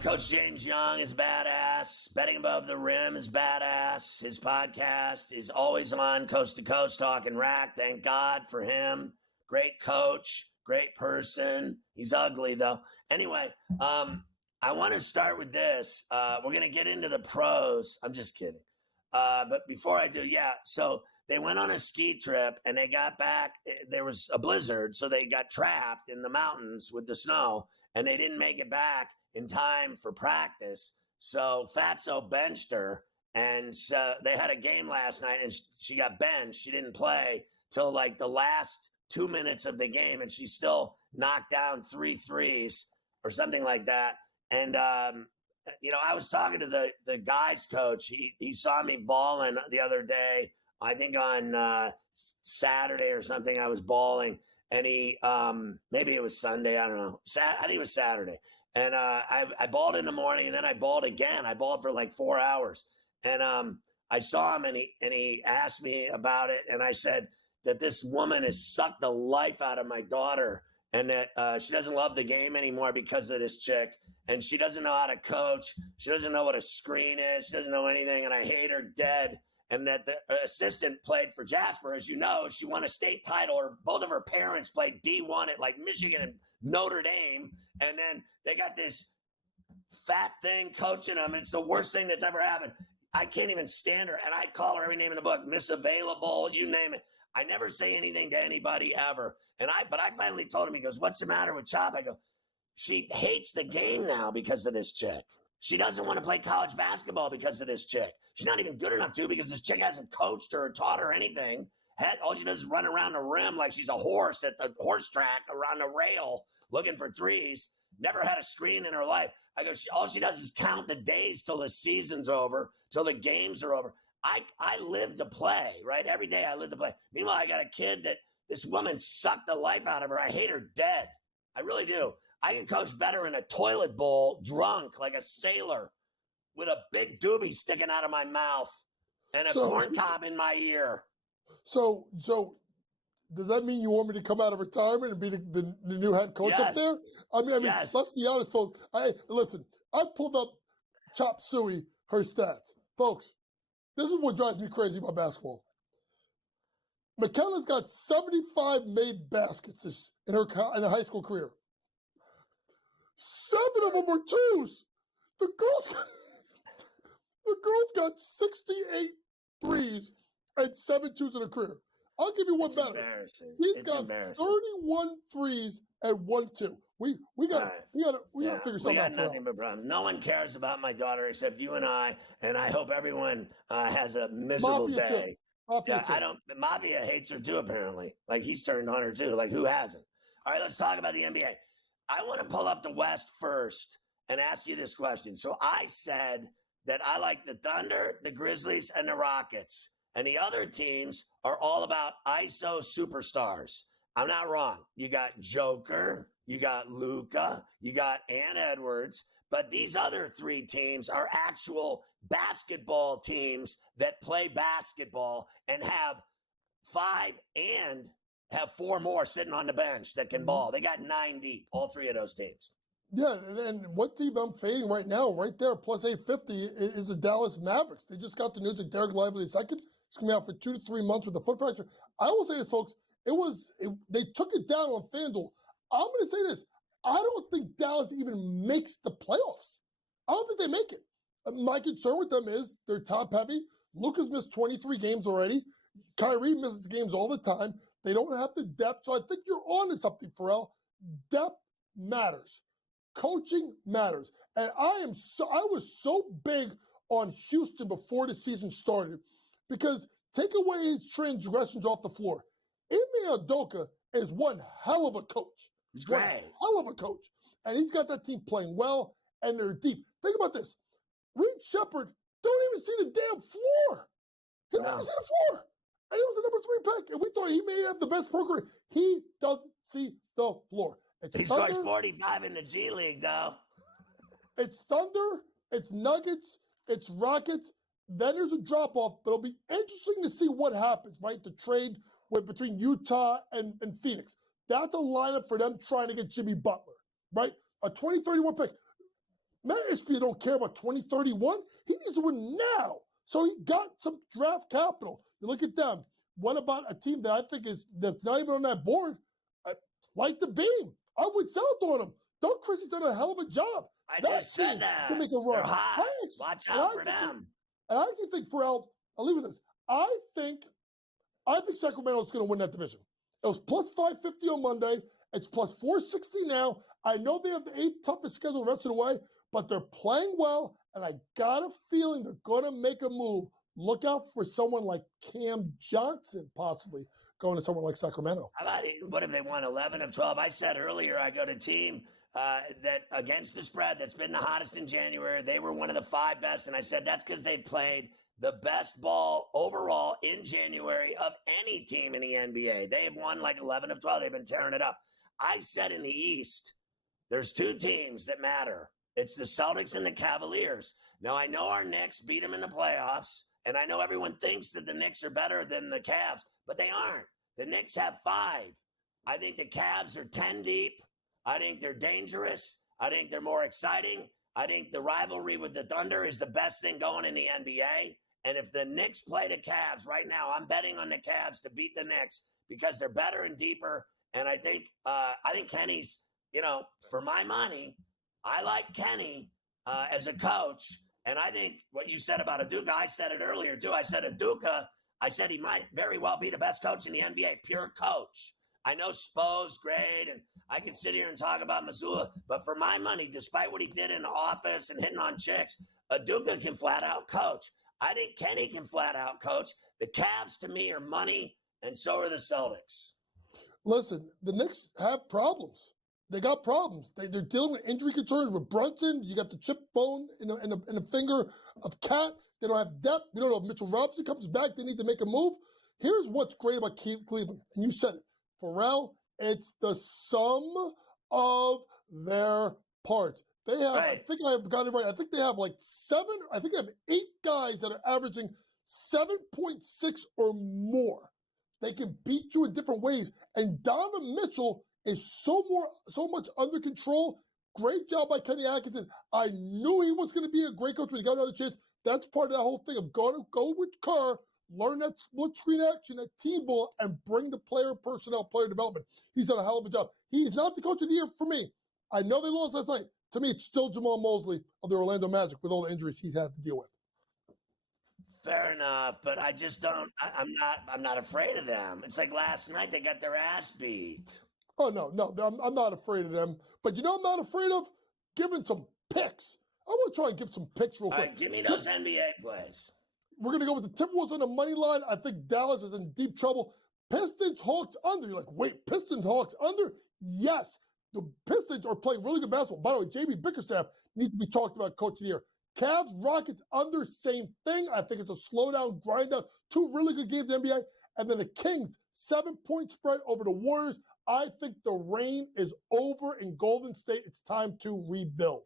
Coach James Young is badass. Betting Above the Rim is badass. His podcast is always on Coast to Coast talking rack. Thank God for him. Great coach, great person. He's ugly though. Anyway, I want to start with this. We're going to get into the pros. I'm just kidding. But before I do, so they went on a ski trip and they got back. There was a blizzard, so they got trapped in the mountains with the snow, and they didn't make it back in time for practice. So Fatso benched her, and so they had a game last night, and she got benched. She didn't play till like the last 2 minutes of the game, and she still knocked down 3 threes or something like that. And, I was talking to the guys coach. He saw me balling the other day, I think on Saturday or something. I was balling, and he maybe it was Sunday. I don't know. I think it was Saturday. And I balled in the morning, and then I balled again. I balled for like 4 hours. And I saw him, and he asked me about it. And I said that this woman has sucked the life out of my daughter, and that she doesn't love the game anymore because of this chick. And she doesn't know how to coach. She doesn't know what a screen is. She doesn't know anything. And I hate her dead. And that the assistant played for Jasper. As you know, she won a state title. Or both of her parents played D1 at like Michigan and Notre Dame. And then they got this fat thing coaching them. And it's the worst thing that's ever happened. I can't even stand her. And I call her every name in the book. Miss Available, you name it. I never say anything to anybody ever. But I finally told him, he goes, "What's the matter with Chop?" I go, "She hates the game now because of this chick. She doesn't want to play college basketball because of this chick. She's not even good enough to because this chick hasn't coached her or taught her anything. All she does is run around the rim like she's a horse at the horse track around the rail looking for threes. Never had a screen in her life." I go, all she does is count the days till the season's over, till the games are over. I live to play, right? Every day I live to play. Meanwhile, I got a kid that this woman sucked the life out of her. I hate her dead. I really do. I can coach better in a toilet bowl, drunk like a sailor, with a big doobie sticking out of my mouth and a corn cob in my ear. So does that mean you want me to come out of retirement and be the new head coach up there? I mean, yes. Let's be honest, folks. Listen, I pulled up Chop Suey, her stats. Folks, this is what drives me crazy about basketball. McKenna's got 75 made baskets in her high school career. 7 of them are twos. The girls got 68 threes and 7 twos in her career. I'll give you one better. He's got 31 threes and 1 2. We got to figure something out. We got nothing but problems. No one cares about my daughter except you and I hope everyone has a miserable day. Mafia hates her too, apparently. Like, he's turned on her too. Like, who hasn't? All right, let's talk about the NBA. I want to pull up the West first and ask you this question. So I said that I like the Thunder, the Grizzlies, and the Rockets. And the other teams are all about ISO superstars. I'm not wrong. You got Joker, you got Luka, you got Ann Edwards. But these other 3 teams are actual basketball teams that play basketball and have 5 and have 4 more sitting on the bench that can ball. They got 9 deep, all 3 of those teams. Yeah, and what team I'm fading right now, right there, plus 850, is the Dallas Mavericks. They just got the news that Derek Lively II is coming out for 2 to 3 months with a foot fracture. I will say this, folks. They took it down on FanDuel. I'm going to say this. I don't think Dallas even makes the playoffs. I don't think they make it. My concern with them is they're top heavy. Luka's missed 23 games already. Kyrie misses games all the time. They don't have the depth. So I think you're on to something, Pharrell. Depth matters. Coaching matters. And I was so big on Houston before the season started because take away his transgressions off the floor. Ime Udoka is one hell of a coach. He's great. One hell of a coach. And he's got that team playing well, and they're deep. Think about this. Reed Shepherd don't even see the damn floor. He don't even see the floor. And he was the number 3 pick. And we thought he may have the best program. He doesn't see the floor. He scores 45 in the G League, though. It's Thunder, it's Nuggets, it's Rockets. Then there's a drop-off, but it'll be interesting to see what happens, right? The trade between Utah and Phoenix. That's a lineup for them trying to get Jimmy Butler, right? A 2031 pick. Matt Ishbia don't care about 2031. He needs to win now. So he got some draft capital. You look at them. What about a team that I think that's not even on that board? Like the Beam. I would sell it on him. Doug Christie's done a hell of a job. I just said that. To make a run. They're hot. Watch out for them. And I actually think Pharrell, I'll leave with this. I think Sacramento's going to win that division. It was plus 550 on Monday. It's plus 460 now. I know they have the 8th toughest schedule the rest of the way, but they're playing well, and I got a feeling they're going to make a move. Look out for someone like Cam Johnson possibly going to somewhere like Sacramento. How about what if they won 11 of 12? I said earlier I go to team that against the spread that's been the hottest in January. They were one of the 5 best, and I said that's because they played the best ball overall in January of any team in the NBA. They have won like 11 of 12. They've been tearing it up. I said in the East, there's 2 teams that matter. It's the Celtics and the Cavaliers. Now, I know our Knicks beat them in the playoffs, and I know everyone thinks that the Knicks are better than the Cavs, but they aren't. The Knicks have 5. I think the Cavs are 10 deep. I think they're dangerous. I think they're more exciting. I think the rivalry with the Thunder is the best thing going in the NBA. And if the Knicks play the Cavs right now, I'm betting on the Cavs to beat the Knicks because they're better and deeper. And I think Kenny's, for my money, I like Kenny as a coach. And I think what you said about Udoka, I said it earlier too. I said he might very well be the best coach in the NBA, pure coach. I know Spo's great, and I can sit here and talk about Missoula, but for my money, despite what he did in the office and hitting on chicks, Udoka can flat out coach. I think Kenny can flat out coach. The Cavs, to me, are money, and so are the Celtics. Listen, the Knicks have problems. They got problems. They're dealing with injury concerns with Brunson. You got the chip bone in the finger of Cat. They don't have depth. We don't know if Mitchell Robinson comes back. They need to make a move. Here's what's great about Cleveland, and you said it. Pharrell, it's the sum of their parts. They have, right. I think I got it right. I think they have 8 guys that are averaging 7.6 or more. They can beat you in different ways. And Donovan Mitchell is so much under control. Great job by Kenny Atkinson. I knew he was going to be a great coach when he got another chance. That's part of that whole thing of going to go with Kerr, learn that split screen action, that team ball, and bring the player development. He's done a hell of a job. He's not the coach of the year for me. I know they lost last night. To me, it's still Jamal Mosley of the Orlando Magic with all the injuries he's had to deal with. Fair enough, but I just don't. I'm not afraid of them. It's like last night they got their ass beat. Oh no, I'm not afraid of them. But I'm not afraid of giving some picks. I want to try and give some picks real quick. All right, give me those NBA plays. We're going to go with the Timberwolves on the money line. I think Dallas is in deep trouble. Pistons, Hawks under. You're like, wait, Pistons, Hawks under? Yes. The Pistons are playing really good basketball. By the way, JB Bickerstaff needs to be talked about coach of the year. Cavs, Rockets under, same thing. I think it's a slowdown, grind down. 2 really good games in the NBA. And then the Kings, 7-point spread over the Warriors. I think the reign is over in Golden State. It's time to rebuild.